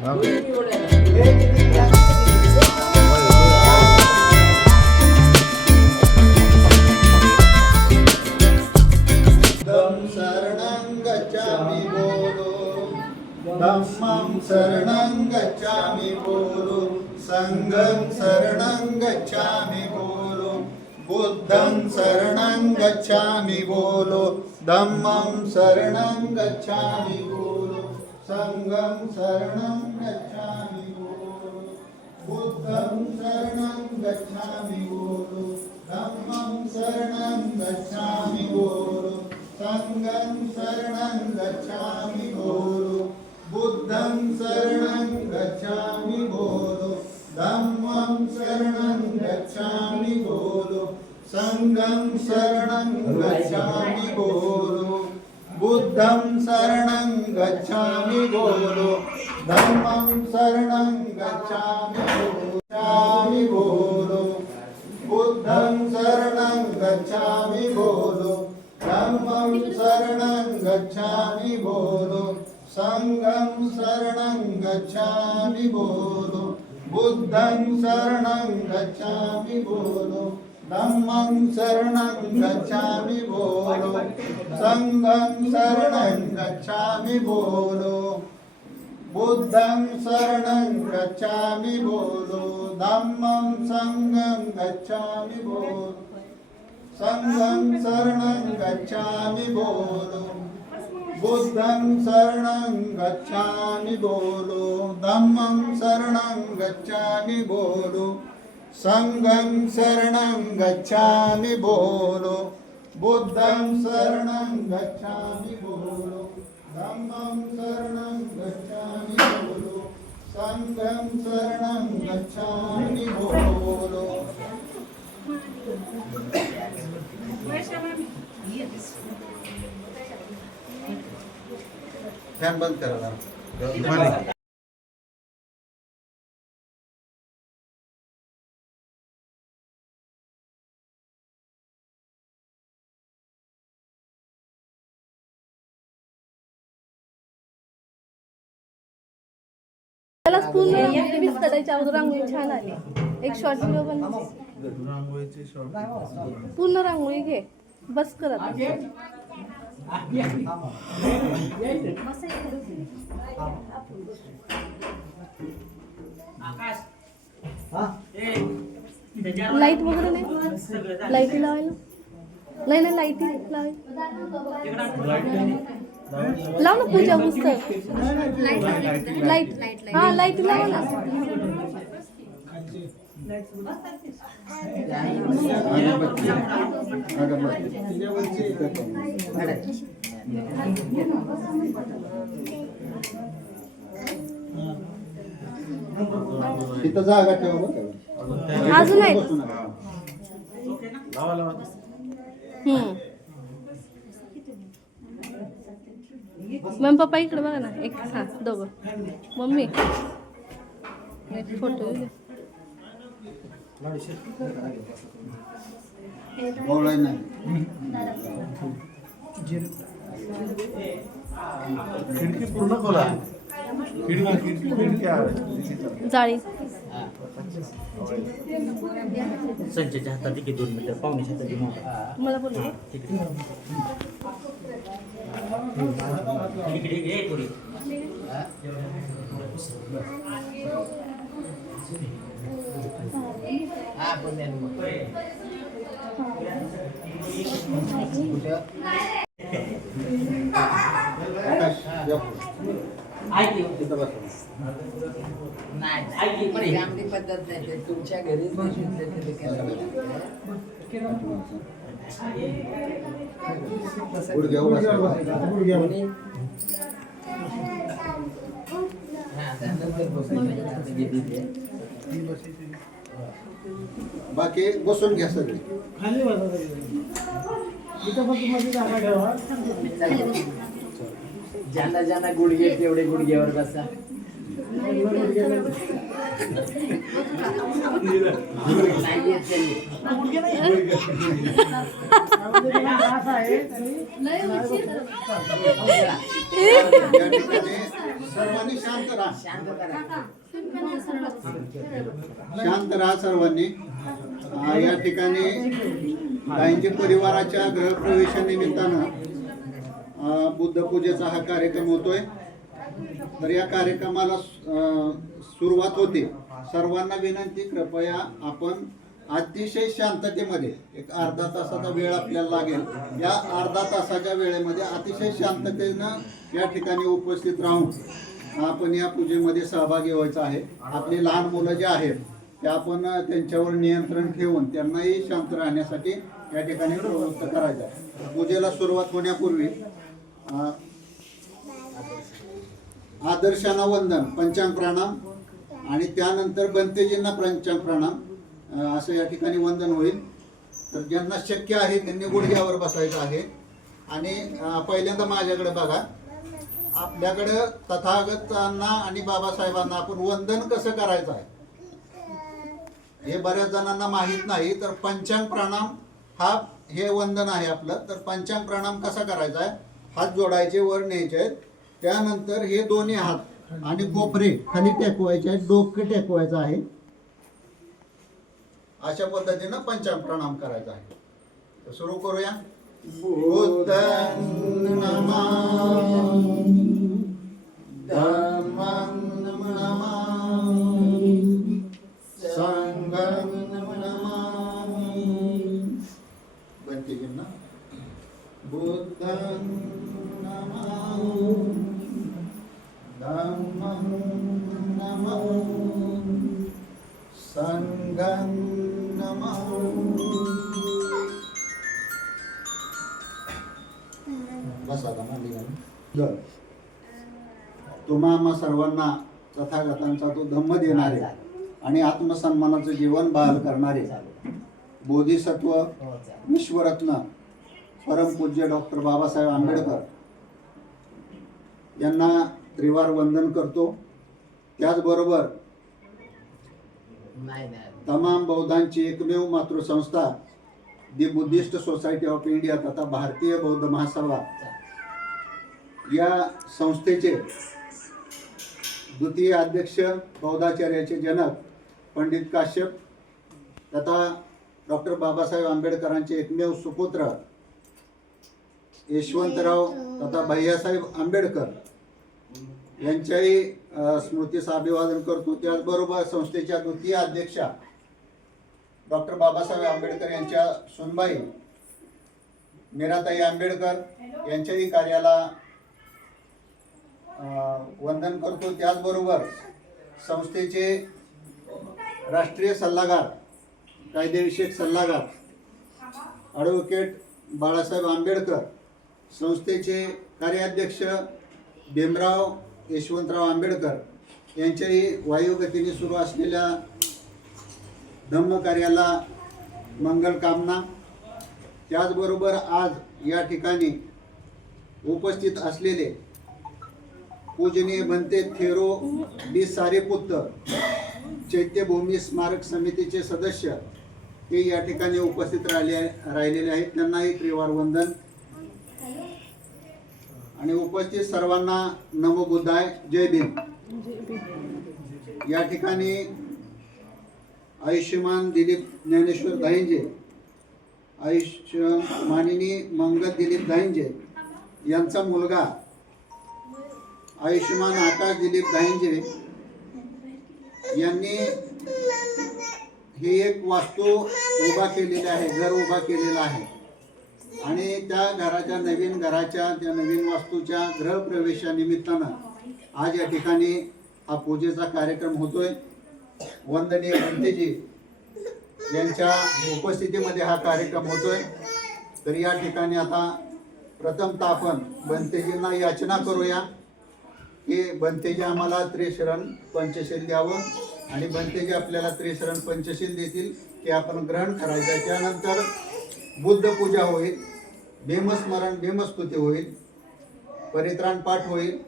धम्मं शरणं गच्छामि बोलो संघं शरणं गच्छामि बोलो बुद्धं शरणं गच्छामि बोलो धम्मं शरणं गच्छामि बोलो संगम शरणं गच्छामि बुद्धं शरणं गच्छामि बोलो धम्मं शरणं गच्छामि बोलो संगं शरणं गच्छामि बोलो बुद्धं शरणं गच्छामि बोलो धम्मं शरणं गच्छामि बोलो संघं शरणं गच्छामि बोलो बुद्धं शरणं गच्छामि बोलो। धम्मं शरणं गच्छामि गच्छामि बोलो। बुद्धं शरणं गच्छामि बोलो। धम्मं शरणं गच्छामि बोलो। संघं शरणं गच्छामि बोलो। बुद्धं शरणं गच्छामि बोलो धम्मं शरणं गच्छामि बोलो। संघं शरणं गच्छामि बोलो। बुद्धं शरणं गच्छामि बोलो। धम्मं संघं गच्छामि बोलो। संघं शरणं गच्छामि बोलो। बुद्धं शरणं गच्छामि बोलो। धम्मं शरणं गच्छामि बोलो। संघं शरणं गच्छामि बोलो बुद्धं शरणं गच्छामि बोलो धम्मं शरणं गच्छामि बोलो संघं शरणं गच्छामि बोलो फॅन बंद करा पूर्ण त्याला स्कूल वीस करायच्या अगोदर रांगोळी छान आली. एक शॉर्ट व्हिडिओ बनवायची पूर्ण रांगोळी घे. बस कर आता. लाइट वगैरे नाही? लाईटी लावायला? नाही नाही लाईटी लावायला लाव ना पूजा पुस्तक लाइट हा लाइट लावा ना. तिथं जागा ठेवा. अजून. हम्म. मग पप्पा इकडे बघा ना. एक हा दोघं. मम्मी. एक फोटो खिडकी पूर्ण खोला जाळी. संजयच्या हातात किती दोन मीटर पाहुण्याच्या हातात. मला बोलू चांगली पद्धत नाही ते तुमच्या घरीच हा. बाकी बसून घ्या सगळे. ज्यांना ज्यांना गुडघे तेवढे गुडघ्यावर बसा. सर्वांनी शांत राहा. शांत राहा सर्वांनी. या ठिकाणी गायंजी परिवाराच्या गृहप्रवेशानिमित्तानं अं, बुद्धपूजेचा हा कार्यक्रम होतोय. तर या कार्यक्रमाला सुरुवात होते. सर्वांना विनंती कृपया आपण अतिशय शांततेमध्ये एक अर्धा तासाचा वेळ आपल्याला लागेल. या अर्धा तासाच्या वेळेमध्ये अतिशय शांततेनं या ठिकाणी उपस्थित राहून आपण या पूजेमध्ये सहभागी व्हायचं आहे. आपली लहान मुलं जे आहेत ते आपण त्यांच्यावर नियंत्रण ठेवून त्यांनाही शांत राहण्यासाठी या ठिकाणी प्रवृत्त करायचं आहे. पूजेला सुरुवात होण्यापूर्वी अं, आदर्शांना वंदन पंचांग प्रणाम. आणि त्यानंतर बनतेजींना पंचांग प्रणाम. असं या ठिकाणी वंदन होईल. तर ज्यांना शक्य आहे त्यांनी गुडघ्यावर बसायचं आहे. आणि पहिल्यांदा माझ्याकडे बघा. आपल्याकडं तथागतांना आणि बाबासाहेबांना आपण वंदन कसं करायचं आहे? हे बऱ्याच जणांना माहीत नाही तर पंचांग प्रणाम हा हे वंदन आहे आपलं. तर पंचांग प्रणाम कसा करायचा आहे? हात जोडायचे वर न्यायचे आहेत. त्यानंतर हे दोन्ही हात आणि कोपरे खाली टेकवायचे आहेत डोके टेकवायचं आहे. अशा पद्धतीनं पंचांग प्रणाम करायचा आहे. तर सुरू करूया. बुद्धं तुम्हा आम्हा सर्वांना तथागतांचा तो धम्म देणारे आणि आत्मसन्मानाचं जीवन बहाल करणारे बोधिसत्व विश्वरत्न परमपूज्य डॉक्टर बाबासाहेब आंबेडकर यांना त्रिवार वंदन करतो. त्याचबरोबर तमाम बौद्धांची एकमेव मातृसंस्था the Buddhist society of India तथा भारतीय बौद्ध महासभा या संस्थेचे द्वितीय अध्यक्ष बौद्धाचार्याचे जनक पंडित काश्यप तथा डॉक्टर बाबासाहेब आंबेडकरांचे एकमेव सुपुत्र यशवंतराव तथा भैयासाहेब आंबेडकर यांच्याही स्मृतीस अभिवादन करतो. त्याचबरोबर संस्थेच्या द्वितीय अध्यक्षा डॉक्टर बाबासाहेब आंबेडकर यांच्या सुनबाई मीराताई आंबेडकर यांच्याही कार्याला वंदन करतो. त्याचबरोबर संस्थेचे राष्ट्रीय सल्लागार कायदेविषयक सल्लागार ॲडव्होकेट बाळासाहेब आंबेडकर संस्थेचे कार्याध्यक्ष भीमराव यशवंतराव आंबेडकर यांच्याही वायुगतीने सुरू असलेल्या धम्मकार्याला मंगल कामना. त्याचबरोबर आज या ठिकाणी उपस्थित असलेले पूजनीय बनते थेरो बी सारेपुत्र चैत्यभूमी स्मारक समितीचे सदस्य हे या ठिकाणी उपस्थित राहिले राहिलेले आहेत. त्यांनाही त्रिवार वंदन. आणि उपस्थित सर्वांना नमो बुद्धाय जय भीम. या ठिकाणी आयुष्यमान दिलीप ज्ञानेश्वर दाहिंजे आयुष्यमानिनी मंगल दिलीप दाहिंजे यांचा मुलगा आयुष्यमान आकाश दिलीप दाहिंजे यांनी हे एक वास्तू उभा केलेली आहे घर उभा केलेला आहे. आणि त्या घराच्या नवीन घराच्या त्या नवीन वास्तूच्या गृहप्रवेशानिमित्तानं आज या ठिकाणी हा पूजेचा कार्यक्रम होतोय. वंदनीय भंतेजी यांच्या उपस्थितीमध्ये हा कार्यक्रम होतोय. तर या ठिकाणी आता प्रथमतः आपण बनतेजींना याचना करूया की बंतेजी आम्हाला त्रिशरण पंचशील द्यावं आणि बंतेजी आपल्याला त्रिशरण पंचशील देतील ते आपण ग्रहण करायचं. त्यानंतर बुद्ध पूजा होईल. भीमस्मरण भीमस्तुती होईल परित्राण पाठ होईल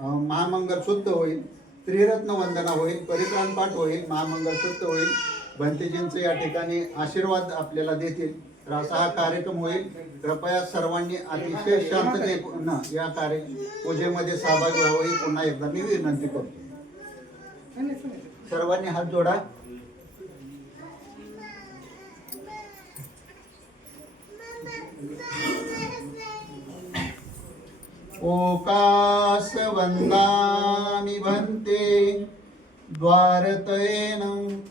महामंगल शुद्ध होईल त्रिरत्न वंदना होईल परित्राण पाठ होईल महामंगल शुद्ध होईल. भंतेजींचे या ठिकाणी आशीर्वाद आपल्याला देतील. तर असा हा कार्यक्रम होईल. कृपया सर्वांनी अतिशय शांततेनं या कार्य पूजेमध्ये सहभागी व्हावं. ही पुन्हा एकदा मी विनंती करतो. सर्वांनी हात जोडा. ओकास वन्दामि भन्ते द्वारतयेन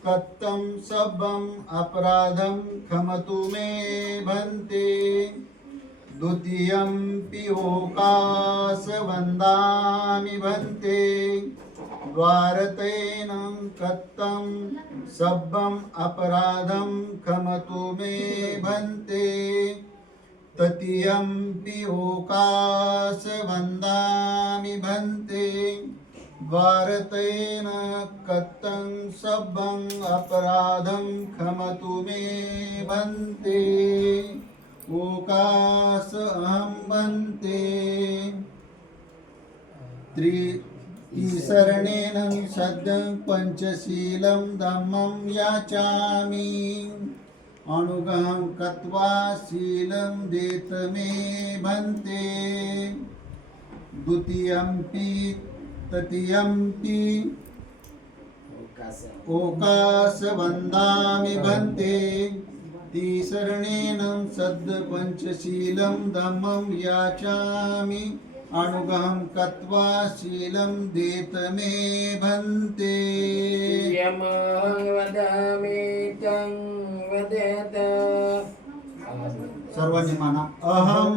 कत्तं सब्बम् अपराधं खमतु मे भन्ते। द्वितीयं ओकास वन्दामि भन्ते द्वारतेनं कत्तं सबम् अपराधं खमतु मे भन्ते। ततीयं ओकास वन्दामि भन्ते। भारतेन कत्तं सभं अपराधं खमतु मे भन्ते। ओकास अहं भन्ते। त्रि ईशरणेन सद्यं पञ्चशीलं धम्मं याचामि। अनुगं कत्वा शीलं देत मे भन्ते। द्वितीयम्पि तृतीयम्पि ओकास वन्दामि भन्ते। तिसरणेन सद् पञ्चशीलं धम्मं याचामि। अनुगं कत्वा शीलं देत मे भन्ते। यमहं वदामि तं वदेत सर्वांनी म्हणा अहं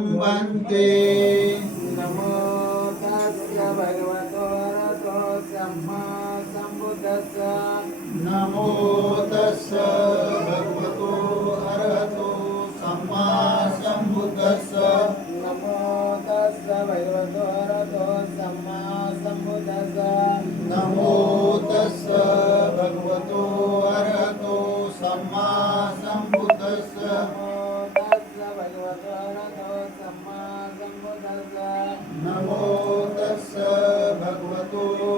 भगवतो अरहतो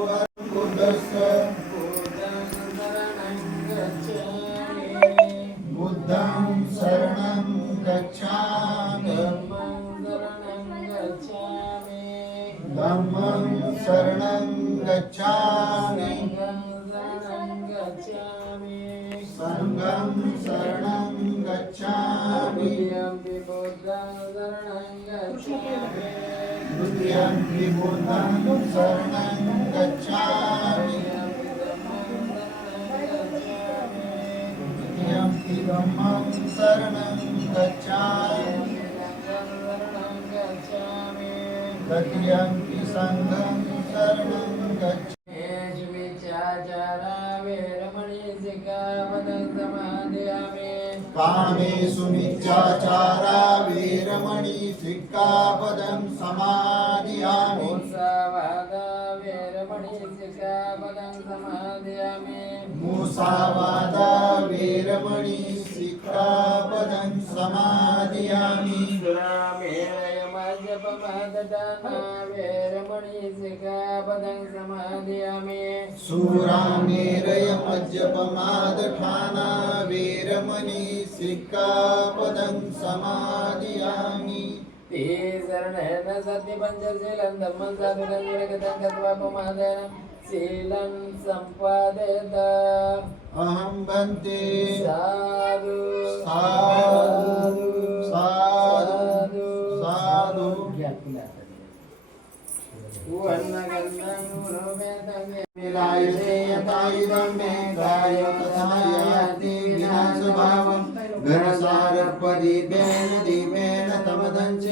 द्वितीयं बुद्धं शरणं गच्छामि द्वितीयं धम्मं शरणं गच्छामि तृतीयं संघं शरणं गच्छामि कामेषु मिथ्याचारा वीरमणि सिक्कापदं समा मुसावादा वीरमणि सिक्कापदं समादियामि सुरामेरय मज्जपमादठाना वीरमणि सिक्कापदं समादियामि। ते शरणेन सति पञ्चशीलं धम्मं साधुलं विरगतं गत्वा पुमादेन शीलं सम्पादयत अहं भन्ते साधु साधु साधु साधु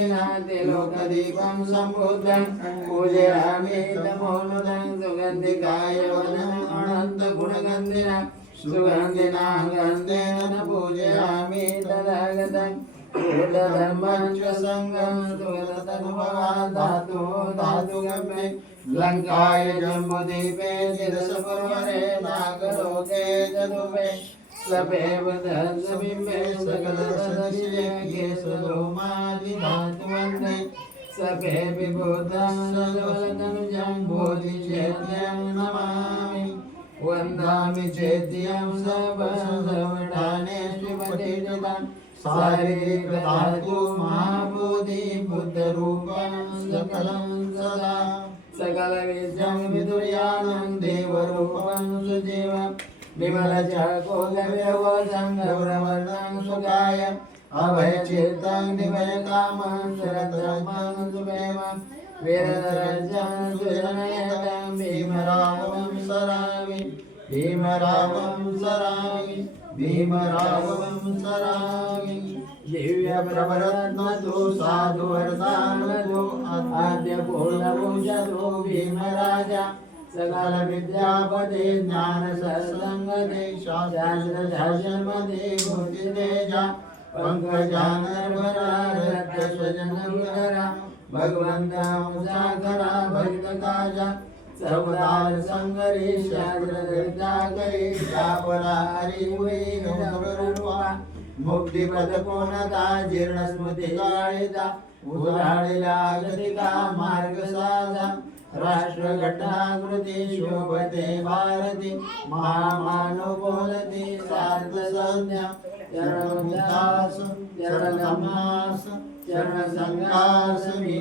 तमदञ्चिनाति लोकदीपं सम्बुद्धं पूजयामि तमोनुदं सुगन्धिकाय वदनम् अनन्तगुणगन्धिना सुगन्धिना गन्धेन पूजयामि तदागतम् धर्मं च सङ्गं सुगतनुभवा धातु धातुगम्ये लङ्काय जम्बुदीपे दिरसपर्वणे नागलोके जदुपे सपेव दर्शबिम्बे सकलसदृशे केशलोमादिधातु वन्दे सपे विभूतं सदवलतनुजं बोधिचेत्यं नमामि वन्दामि चेत्यं सर्वसर्वडाने श्रीपतिदान् शारीरिकधातु महाबोधि बुद्धरूपं सकलं सदा सकलविद्यं विदुर्यानं देवरूपं सुजीवम् विमलचकोलव्यवसं गौरवर्णं सुगाय अभयचित्तं दिव्यकामं शरद्रमं सुप्रेमं वीरदरजं सुजनयतं भीमरावं सरामि भीमरावं सरामि भीमरावं सरामि दिव्यप्रवरत्नतो साधु वरदानतो आद्य पूर्णभूषतो भीमराजा सकल विद्यापदे ज्ञान सत्संगते शास्त्र शासनमते रक्त भगवंता भक्त काजा सर्वदार संगरे शास्त्रदरिता करे शापरा हरी हुई गौरवा मुक्तिपद पूर्णता जीर्ण स्मृती काळिता उधाळीला गतिका मार्ग साधा राष्ट्र घटनाकृती शोभते भारती महामानव बोलती सार्थ संज्ञा चरणदास चरणमास चरण संघास मी